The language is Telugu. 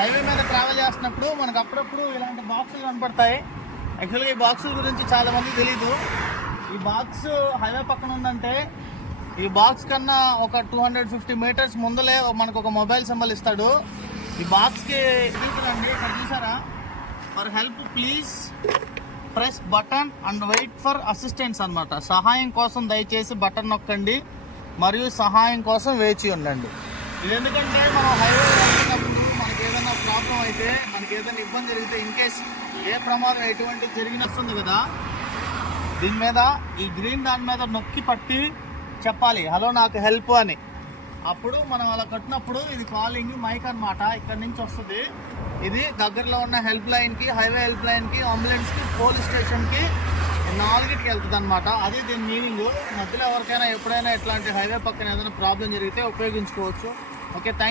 హైవే మీద ట్రావెల్ చేస్తున్నప్పుడు మనకు అప్పుడప్పుడు ఇలాంటి బాక్సులు కనపడతాయి. యాక్చువల్గా ఈ బాక్సుల గురించి చాలా మంది తెలీదు. ఈ బాక్స్ హైవే పక్కన ఉందంటే ఈ బాక్స్ కన్నా ఒక 250 మీటర్స్ ముందలే మనకు ఒక మొబైల్ సింబల్ ఇస్తాడు. ఈ బాక్స్కి చూడండి, ఇక్కడ చూసారా, for help please press button and wait for assistance అన్నమాట. సహాయం కోసం దయచేసి బటన్ నొక్కండి మరియు సహాయం కోసం వేచి ఉండండి. ఇది ఎందుకంటే మనం హైవే వెళ్తున్నప్పుడు మనకి ఏదైనా ప్రాబ్లం అయితే, మనకి ఏదైనా ఇబ్బంది జరిగితే, ఇన్ కేస్ ఏ ప్రమాదం ఎటువంటి జరిగినస్తుంది కదా, దీని మీద ఈ గ్రీన్ దాని మీద నొక్కి పట్టి చెప్పాలి హలో నాకు హెల్ప్ అని. అప్పుడు మనం అలా కట్టినప్పుడు ఇది కాలింగ్ మైక్ అనమాట, ఇక్కడ నుంచి వస్తుంది. ఇది దగ్గరలో ఉన్న హెల్ప్ లైన్కి, హైవే హెల్ప్ లైన్కి, అంబులెన్స్కి, పోలీస్ స్టేషన్కి, 4కి వెళ్తుంది అనమాట. అది దీని మీనింగ్. మధ్యలో ఎవరికైనా ఎప్పుడైనా ఇట్లాంటి హైవే పక్కన ఏదైనా ప్రాబ్లం జరిగితే ఉపయోగించుకోవచ్చు. Okay, thank